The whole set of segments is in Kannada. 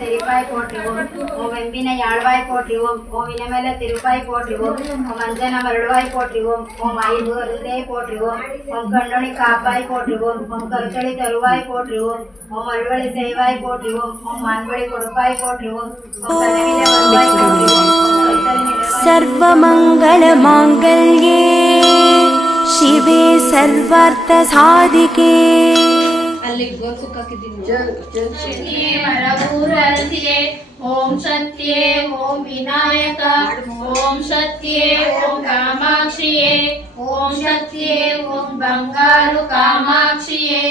திருப்பாய் போற்றுவோம். ஓம் வெம்பினை யாழ்வாய் போற்றுவோம். ஓம் இனமேல திருப்பாய் போற்றுவோம். ஓம் அஞ்சன மருள்வாய் போற்றுவோம். ஓம் ஐந்து போற்றுவோம். ஓம் கண்ணுணி காப்பாய் போற்றுவோம். ஓம் கருச்சொலி தருவாய் போற்றுவோம். ஓம் அல்வழி செய்வாய் போற்றுவோம். ஓம் அன்பழி கொடுப்பாய் போற்றுவோம். ஓம் கனவில வருவாய் போற்றுவோம். सर्वमंगल मांगल्ये शिवे सर्वार्थ साधिके ओम सत्ये ओम विनायक ओम सत्ये ओम कामाक्षिये ओम सत्ये ओम बंगारु कामाक्षिये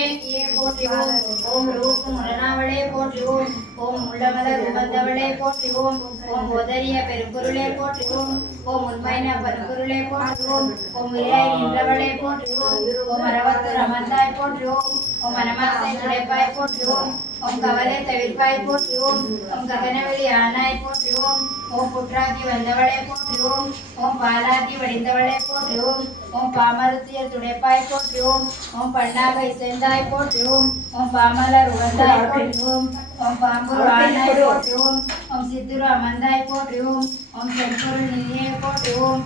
ओम रूप मुरनावळे पोट्रिवोम ओम मुಳ್ಳमल रूपदवळे पोट्रिवोम ओम ओदरिय पेरुकुरुळे पोट्रिवोम ओम उन्मैन परकुरुळे पोट्रिवोम ओम विराय निंद्रवळे पोट्रिवोम ओम अरवत्तु रमन्ताय पोट्रिवोम ओम अनमासे तुडेपाय पोट्रिवोम ओम कवले तविर्पाय पोट्रिवोम ओम गगनवळि आनाय पोट्रिवोम ओम पुट्रादि वंदवळे पोट्रिवोम ओम पालादि वडिंदवळे पोट्रिवोम ओम पामरुतिय तुडेपाय पोट्रिवोम ओम पण्णाग इसेंदाय पोट्रिवोम ओम पामल रुवंदाय पोट्रिवोम ओम पांबुरु आनाय पोट्रिवोम ओम सिद्धुरु अमंदाय पोट्रिवोम ओम शंकुरु निलिये पोट्रिवोम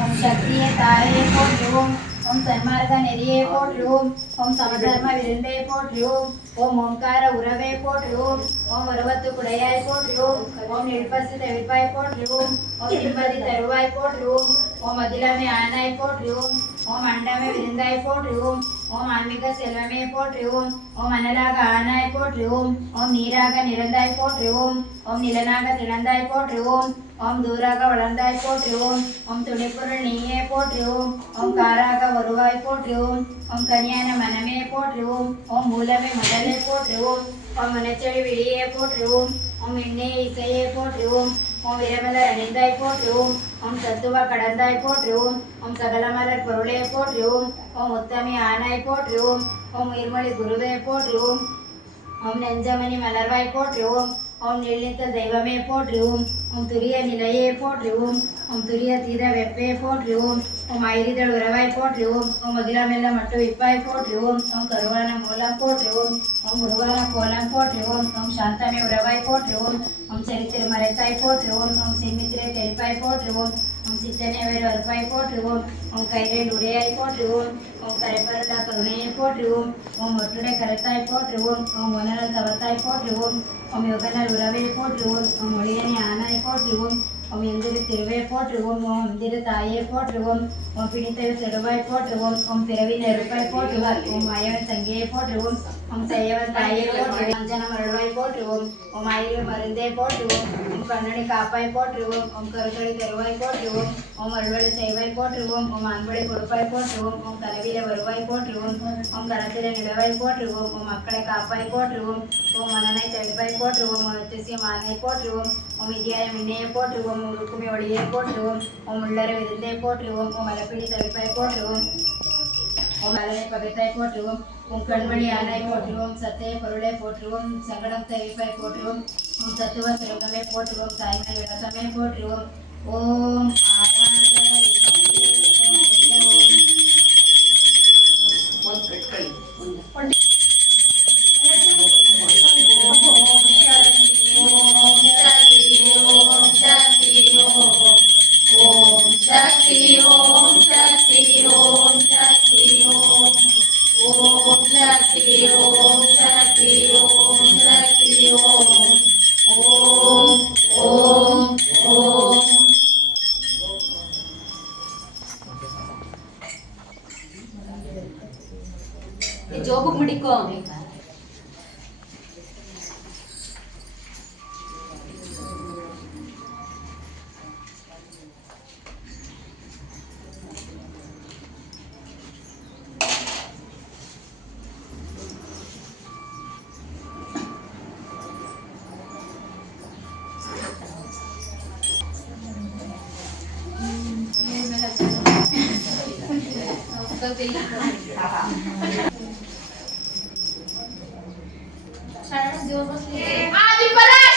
ओम शक्तिय तारे पोट्रिवोम ओम सन्मार्ग नेरिये पोट्रिवोम ओम समधर्म विरंबे पोट्रिवोम ओम ओंकार उरवे पोट्रिवोम ओम अरवत्तु कुडयाय पोट्रिवोम ओम निळपसि तविर्पाय पोट्रिवोम ओम निंबदि तरुवाय पोट्रिवोम ओम अदिलमे आनाय पोट्रिवोम ओम अंडमे विरंदाय पोट्रिवोम ओम आन्मिक सेल्वमे पोट्रिवोम ओम अनलाग आनाय पोट्रिवोम ओम नीराग निरंदाय पोट्रिवोम ओम निलनाग तिळंदाय पोट्रिवोम ओम दूराग वळंदाय पोट्रिवोम ओम तुणिपुरुळ नीये पोट्रिवोम ओम काराग वरुवाय पोट्रिवोम ओम कन्यान मनमे पोट्रिवोम ओम मूलमे मोदले पोट्रिवोम ओम मनचळि विळिये पोट्रिवोम ओम इण्णे इसये पोट्रिवोम ओम विरमल रಣಿந்தாय पोट्रिवोम ओम सत्तुव கடந்தாय पोट्रिवोम ओम सगलमलर பொருளே पोट्रिवोम ओम उत्तमे आनाय पोट्रिवोम ओम निर्मलि गुरुवे पोट्रिवोम ओम नेंजमणि मलर्वाय पोट्रिवोम ओम निर्णित दैवमे पोट्रिवोम ओम तुरिय निलये पोट्रिवोम ओम तुरिय तीर वेप्पे पोट्रिवोम ओम ऐरिदळ उरवाय पोट्रिवोम ओम अगिलमेल्ल मट्टु विप्पाय पोट्रिवोम ओम करुवान मूलं पोट्रिवोम ओम उरुवान कोलं पोट्रिवोम ओम शान्तमे उरवाय पोट्रिवोम ओम चरित्र मरेताय पोट्रिवोम ओम सिन्मित्रे तेरिपाय पोट्रिवोम ओम सिद्धने वरपाय पोट्रिवोम ओम कैरेंड उडेयाय पोट्रिवोम ओम करेपरड करुणये पोट्रिवोम ओम ಒಟ್ಟುಡೆ ಕರೆತಾय पोट्रिवोम ओम वनल तवताय पोट्रिवोम ओम योगनल उरवे पोट्रिवोम ओम ಒಳಿಯನೆ आनाय पोट्रिवोम ओम ಎಂದಿರು ತಿರುವೆ पोट्रिवोम ओम ಎಂದಿರು ತಾಯೇ पोट्रिवोम ओम पिणितवे तिरुवाय पोट्रिवोम ओम पिरवी नेरुपाय पोट्रिवोम ओम मायवन संगे पोट्रिवोम ओम सयवन ताये पोट्रिवोम अंजन मरळवाय पोट्रिवोम ओम आयिरु मरुंदे पोट्रिवोम ओम कन्नडि कापाय पोट्रिवोम ओम करुतळि तरुवाय पोट्रिवोम ओम अळवळि सैवाय पोट्रिवोम ओम आंबळि कोडपाय पोट्रिवोम ओम कनविले वरुवाय पोट्रिवोम ओम कनतिले निडवाय पोट्रिवोम ओम मक्कळे कापाय पोट्रिवोम ओम मननाय तविर्पाय पोट्रिवोम ओम व्यत्यसि मानाय पोट्रिवोम ओम इदियाय मिन्नेय पोट्रिवोम ओम रुकुमि ಒಳಿಯೇ पोट्रिवोम ओम उल्लर विरुद्धे पोट्रिवोम ओम अलपिणि तविर्पाय पोट्रिवोम ओम अलने पगताय पोट्रिवोम ओम कण्मणि आनाय पोट्रिवोम सत्ये परुळे पोट्रिवोम संगडं तविर्पाय पोट्रिवोम ओम सत्व सुरगमे पोट्रिवोम सायमे विलासमे पोट्रिवोम ओम ಜೋಬು ಮುಡಿಕೋ आदिपराशक्ति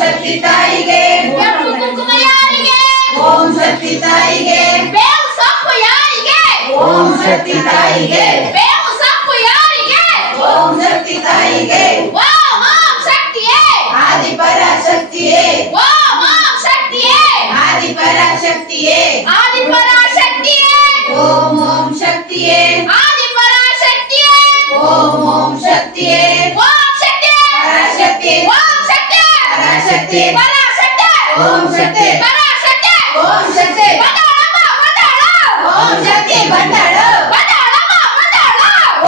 ಶಕ್ತಿ ತಾಯಿಗೆ ಕೆಂಪು ಕುಂಕುಮ ಯಾರಿಗೆ ಓಂ ಶಕ್ತಿ ತಾಯಿಗೆ ಬೇವು ಸೊಪ್ಪು ಯಾರಿಗೆ ಓಂ ಶಕ್ತಿ ತಾಯಿಗೆ ಬೇವು ಸೊಪ್ಪು ಯಾರಿಗೆ ಓಂ ಶಕ್ತಿ ತಾಯಿಗೆ ಓಂ ಓಂ ಶಕ್ತಿಯೇ ಆದಿಪರಾಶಕ್ತಿಯೇ ಓಂ ಓಂ ಶಕ್ತಿಯೇ ಆದಿಪರಾಶಕ್ತಿಯೇ ಆದಿಪರಾಶಕ್ತಿಯೇ ಓಂ ಓಂ ಶಕ್ತಿಯೇ ಆದಿಪರಾಶಕ್ತಿಯೇ ಓಂ ಓಂ ಶಕ್ತಿಯೇ ಓಂ ಶಕ್ತಿಯೇ ಪರಾಶಕ್ತಿ ಓಂ ಶಕ್ತಿಯೇ ಪರಾಶಕ್ತಿ ಪರಾಶಕ್ತಿ ಓಂ ಶಕ್ತಿ ಪರಾಶಕ್ತಿ ಓಂ ಶಕ್ತಿ ಬಂದಾಳಮ್ಮ ಬಂದಾಳ ಓಂ ಶಕ್ತಿ ಬಂದಾಳು ಬಂದಾಳಮ್ಮ ಬಂದಾಳ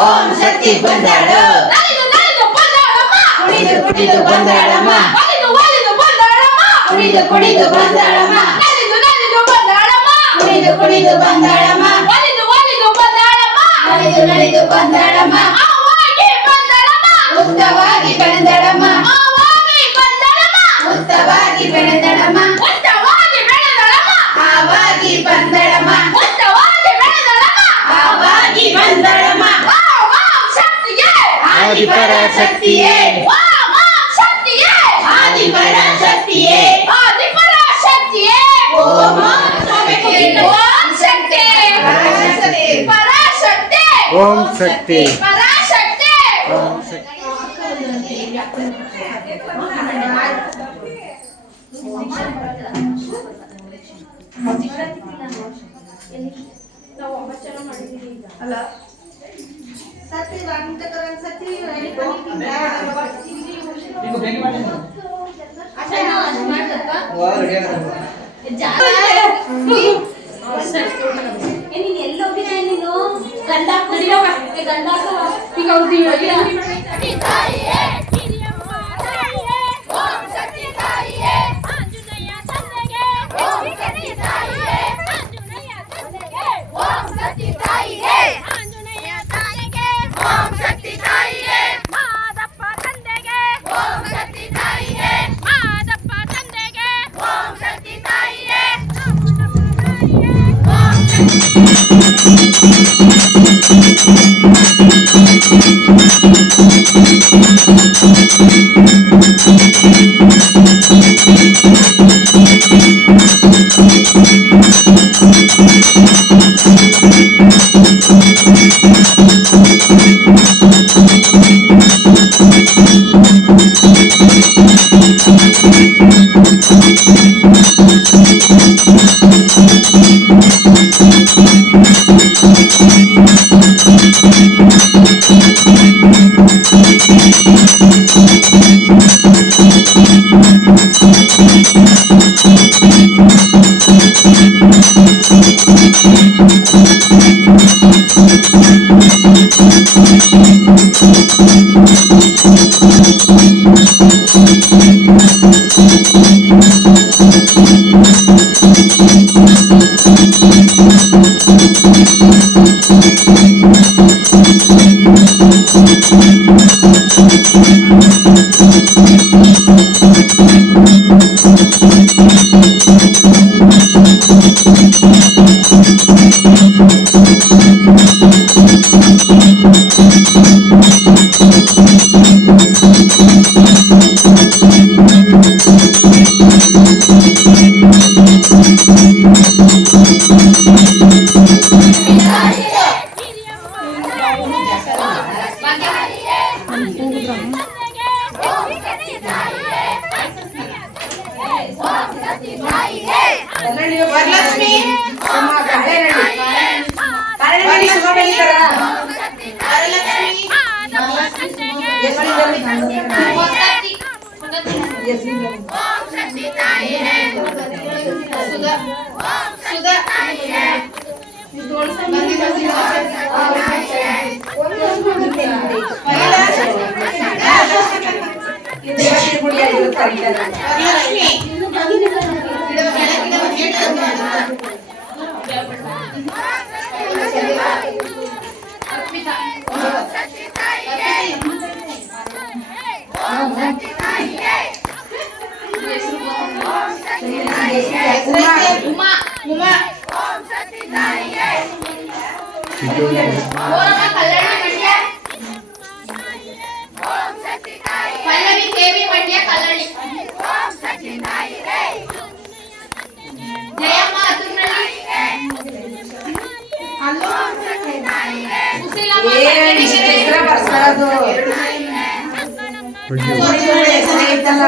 ಓಂ ಶಕ್ತಿ ಬಂದಾಳು ನಲಿದು ನಲಿದು ಬಂದಾಳಮ್ಮ ಕುಣಿದು ಕುಣಿದು ಬಂದಾಳಮ್ಮ ಒಲಿದು ಒಲಿದು ಬಂದಾಳಮ್ಮ ಕುಣಿದು ಕುಣಿದು ಬಂದಾಳಮ್ಮ ನಲಿದು ನಲಿದು ಬಂದಾಳಮ್ಮ ಕುಣಿದು ಕುಣಿದು ಬಂದಾಳಮ್ಮ ಒಲಿದು ಒಲಿದು ಬಂದಾಳಮ್ಮ ನಲಿದು ನಲಿದು ಬಂದಾಳಮ್ಮ ಆವಾಗಿ ಬಂದಾಳಮ್ಮ ಮುಕ್ತವಾಗಿ ಬೆಳೆದಳಮ್ಮ ಆವಾಗಿ ಬಂದಾಳಮ್ಮ ಮುಕ್ತವಾಗಿ ಬೆಳೆದಳಮ್ಮ ಉತ್ತವಾಗಿ ಬೆಳೆದಳಮ್ಮ ಆವಾಗಿ ಬಂದಳಮ್ಮ ಉತ್ತವಾಗಿ ಬೆಳೆದಳಮ್ಮ ಆವಾಗಿ ಬಂದಳಮ್ಮ ಓಂ ಓಂ ಶಕ್ತಿಯೇ ಆದಿಪರಾಶಕ್ತಿಯೇ ಓಂ ಓಂ ಶಕ್ತಿಯೇ ಆದಿಪರಾಶಕ್ತಿಯೇ ಆದಿಪರಾಶಕ್ತಿಯೇ ಓಂ ಓಂ ಶಕ್ತಿ ಓಂ ಶಕ್ತಿ ಪರಾಶಕ್ತಿ ಪರಾಶಕ್ತಿ ಓಂ ಶಕ್ತಿ ಪರಾಶಕ್ತಿ ಓಂ ಶಕ್ತಿ ವರಲಕ್ಷ್ಮಿ ಉಮಾ ಉಮಾ ಪಲ್ಲವಿ ದೇವಿ ಮಂಡ್ಯ ಕಲ್ಲಳ್ಳಿ ಅದು ಹೆಸರು ಐತಲ್ಲ.